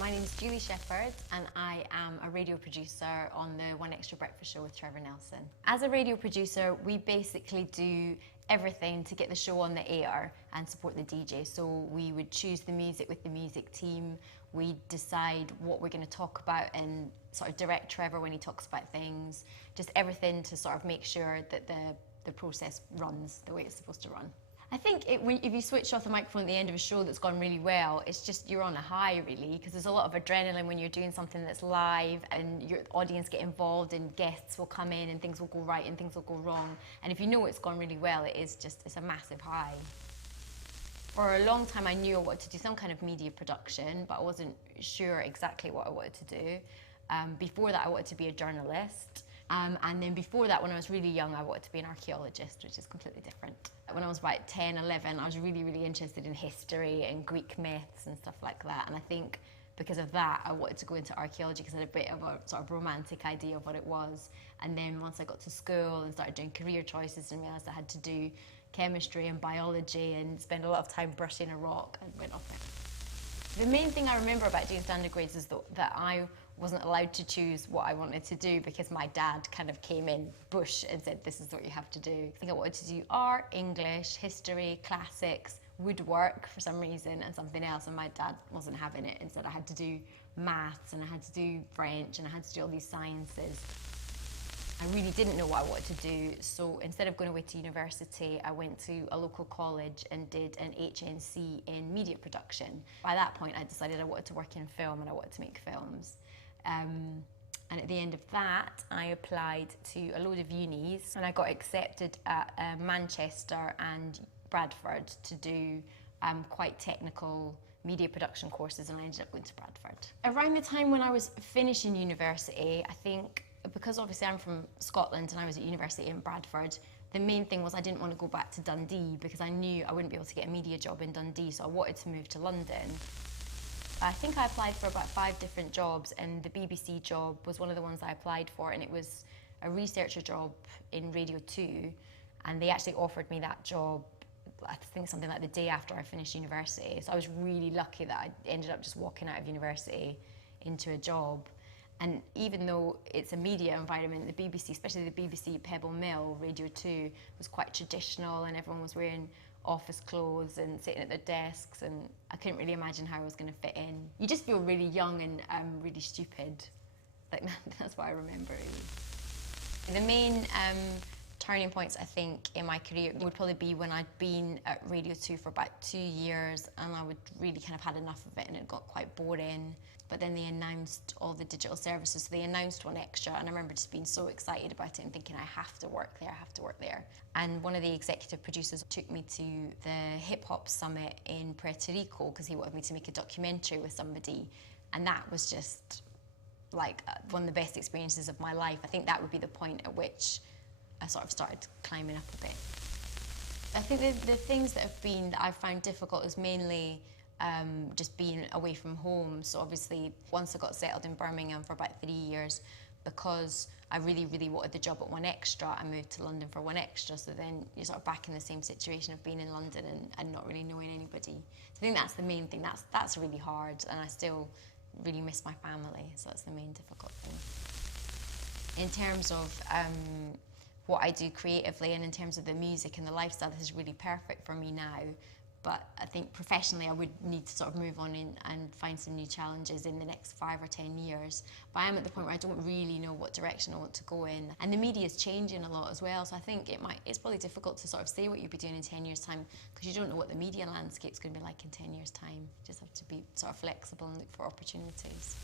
My name is Julie Shepherd and I am a radio producer on the One Extra Breakfast show with Trevor Nelson. As a radio producer, we basically do everything to get the show on the air and support the DJ. So we would choose the music with the music team, we decide what we're going to talk about and sort of direct Trevor when he talks about things, just everything to sort of make sure that the process runs the way it's supposed to run. I think if you switch off the microphone at the end of a show that's gone really well, it's just you're on a high really, because there's a lot of adrenaline when you're doing something that's live and your audience get involved and guests will come in and things will go right and things will go wrong. And if you know it's gone really well, it's a massive high. For a long time I knew I wanted to do some kind of media production, but I wasn't sure exactly what I wanted to do. Before that I wanted to be a journalist. And then before that, when I was really young, I wanted to be an archaeologist, which is completely different. When I was about 10, 11, I was really, really interested in history and Greek myths and stuff like that. And I think because of that, I wanted to go into archaeology because I had a bit of a sort of romantic idea of what it was. And then once I got to school and started doing career choices and realised I had to do chemistry and biology and spend a lot of time brushing a rock, I went off it. The main thing I remember about doing standard grades is that I wasn't allowed to choose what I wanted to do because my dad kind of came in bush and said, this is what you have to do. I think I wanted to do art, English, history, classics, woodwork for some reason, and something else, and my dad wasn't having it and said I had to do maths and I had to do French and I had to do all these sciences. I really didn't know what I wanted to do, so instead of going away to university, I went to a local college and did an HNC in media production. By that point, I decided I wanted to work in film and I wanted to make films. And at the end of that, I applied to a load of unis and I got accepted at Manchester and Bradford to do quite technical media production courses, and I ended up going to Bradford. Around the time when I was finishing university, I think, because obviously I'm from Scotland and I was at university in Bradford, the main thing was I didn't want to go back to Dundee because I knew I wouldn't be able to get a media job in Dundee, so I wanted to move to London. I think I applied for about 5 different jobs, and the BBC job was one of the ones I applied for, and it was a researcher job in Radio 2, and they actually offered me that job, I think something like the day after I finished university. So I was really lucky that I ended up just walking out of university into a job. And even though it's a media environment, the BBC, especially the BBC Pebble Mill, Radio 2, was quite traditional and everyone was wearing office clothes and sitting at their desks, and I couldn't really imagine how I was going to fit in. You just feel really young and really stupid. Like, that's what I remember. The main turning points, I think, in my career would probably be when I'd been at Radio 2 for about 2 years and I would really kind of had enough of it and it got quite boring. But then they announced all the digital services, so they announced One Extra, and I remember just being so excited about it and thinking, I have to work there, I have to work there. And one of the executive producers took me to the hip hop summit in Puerto Rico because he wanted me to make a documentary with somebody, and that was just like one of the best experiences of my life. I think that would be the point at which I sort of started climbing up a bit. I think the things that I've found difficult is mainly just being away from home. So obviously once I got settled in Birmingham for about 3 years, because I really, really wanted the job at One Extra, I moved to London for One Extra, so then you're sort of back in the same situation of being in London and not really knowing anybody. So I think that's the main thing, that's really hard, and I still really miss my family, so that's the main difficult thing. In terms of what I do creatively and in terms of the music and the lifestyle, this is really perfect for me now. But I think professionally I would need to sort of move on and find some new challenges in the next 5 or 10 years. But I am at the point where I don't really know what direction I want to go in. And the media is changing a lot as well, so I think it's probably difficult to sort of say what you'll be doing in 10 years' time because you don't know what the media landscape's going to be like in 10 years' time. You just have to be sort of flexible and look for opportunities.